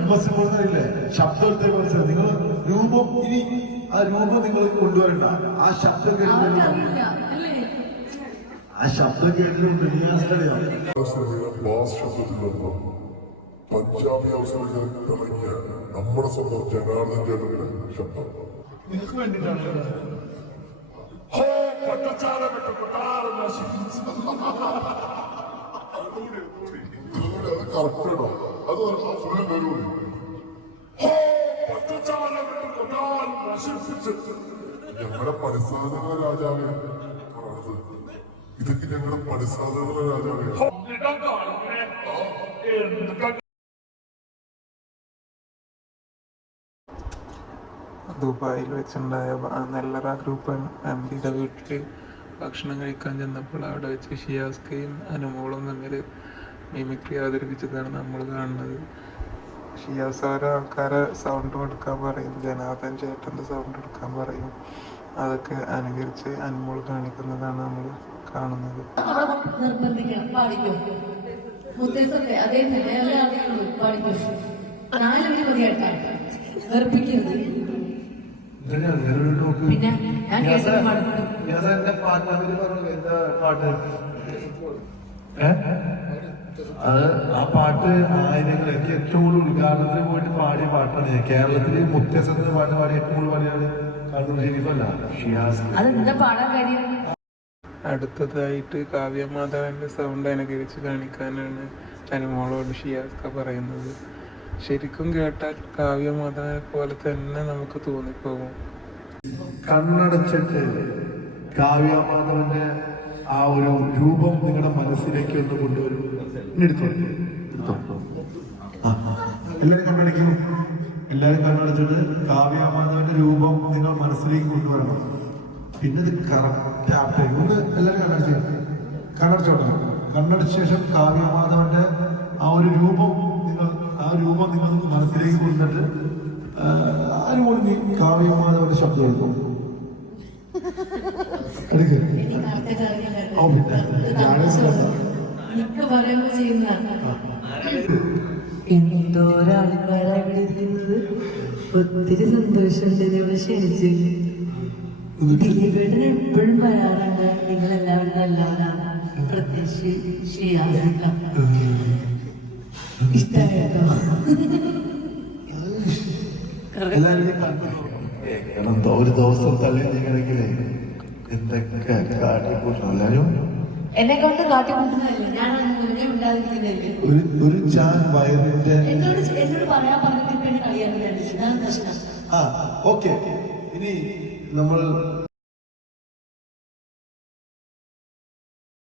Embassy പോകുന്നില്ലേ ശബ്ദത്തെ കുറിച്ച് നിങ്ങൾ രൂപം ഇനി ആ രൂപം നിങ്ങൾ കൊണ്ടുവരണ്ട. ആ ശബ്ദം കേട്ടിട്ടുണ്ട്, ആ ശബ്ദം കേട്ടിട്ടുണ്ട്. പഞ്ചാബി അവസരങ്ങൾ തിളങ്ങിയ നമ്മുടെ സ്വന്തം ജനാർദ്ദൻ ചേട്ടന്റെ ശബ്ദം നിങ്ങൾക്ക് വേണ്ടിയിട്ടാണ്. അത് കറക്റ്റാണോ? അത് ഫുള്ള് വരൂല. ഞങ്ങളുടെ പണിസാധന രാജാവേ, ഇതൊക്കെ ഞങ്ങളുടെ പണിസാധന രാജാവേ. ദുബായിൽ വെച്ചുണ്ടായ നെല്ലറ ഗ്രൂപ്പ് എംപിയുടെ വീട്ടിൽ ഭക്ഷണം കഴിക്കാൻ ചെന്നപ്പോൾ അവിടെ വെച്ച് ഷിയാസ്കയും അനുമോളും തമ്മിൽ മിമിക്രി അവതരിപ്പിച്ചതാണ് നമ്മൾ കാണുന്നത്. ഷിയാസ് ഓരോ ആൾക്കാരെ സൗണ്ട് കൊടുക്കാൻ പറയും, ജനാർദ്ദൻ ചേട്ടൻ്റെ സൗണ്ട് കൊടുക്കാൻ പറയും. അതൊക്കെ അനുകരിച്ച് അനുമോൾ കാണിക്കുന്നതാണ് നമ്മൾ കാണുന്നത്. പിന്നെ പാട്ട് അത് ആ പാട്ട് ആയിരങ്ങൾ എനിക്ക് ഏറ്റവും കൂടുതൽ ഉദ്ഘാടനത്തിന് പോയിട്ട് പാടിയ പാട്ടാണ് ഞാൻ. കേരളത്തില് മുത്തസത്തിന് പാട്ട് പാടിയ ഏറ്റവും കൂടുതൽ പാടിയത് കണ്ണൂർ ഷെരീഫല്ല, ഷിയാസ്. അടുത്തതായിട്ട് കാവ്യമാധവന്റെ സൗണ്ട് അനുകരിച്ച് കാണിക്കാനാണ് അനുമോളോട് ഷിയാസ്ക പറയുന്നത്. ശരിക്കും കേട്ടാൽ കാവ്യമാധവനെ പോലെ തന്നെ നമുക്ക് തോന്നിപ്പോകും. കണ്ണടച്ചിട്ട് കാവ്യമാധവന്റെ ആ ഒരു രൂപം നിങ്ങളുടെ മനസ്സിലേക്ക് ഒന്ന് കൊണ്ടുവരും. എല്ലാരും കണ്ണടയ്ക്കും. എല്ലാരും കണ്ണടച്ചിട്ട് കാവ്യമാധവന്റെ രൂപം നിങ്ങൾ മനസ്സിലേക്ക് കൊണ്ടുവരണം. പിന്നെ ഇത് കറക്റ്റ് ആപ്റ്റേ ഒന്ന് എല്ലാരും കണ്ണടച്ചോട്ടെ. കണ്ണടച്ച ശേഷം കാവ്യമാധവന്റെ ആ ഒരു രൂപം നിങ്ങൾ മനസ്സിലേക്ക് കൊണ്ടിട്ട് ആരും നീ കാവ്യമാധവന്റെ ശബ്ദം എടുക്കും. എന്തോരാൾക്കാരാണ് ഒത്തിരി സന്തോഷമുണ്ട് ഇവിടെ ക്ഷണിച്ച്. ദിലീപേട്ടൻ എപ്പോഴും പറയാറുണ്ട് നിങ്ങളെല്ലാവരും നല്ലവരാണ്, പ്രത്യേകിച്ച് ഷിയാസിക്ക. ഇഷ്ടമായിട്ടോ? ഒരു ദിവസം തള്ളിയെങ്കിലേ എന്തൊക്കെ കാട്ടിക്കൂട്ടണം എല്ലാരും. എന്നെ കൊണ്ട് കാട്ടിക്കൂട്ടുന്നതല്ലേ, ഞാൻ ഉണ്ടാതിരിക്കുന്നതല്ലേ. ഒരു ചാൻ വയറിന്റെ എന്നോട് പറയാൻ പറഞ്ഞിട്ട് കളിയാക്കുന്നതാണ് പ്രശ്നം. ഓക്കെ, ഇനി നമ്മൾ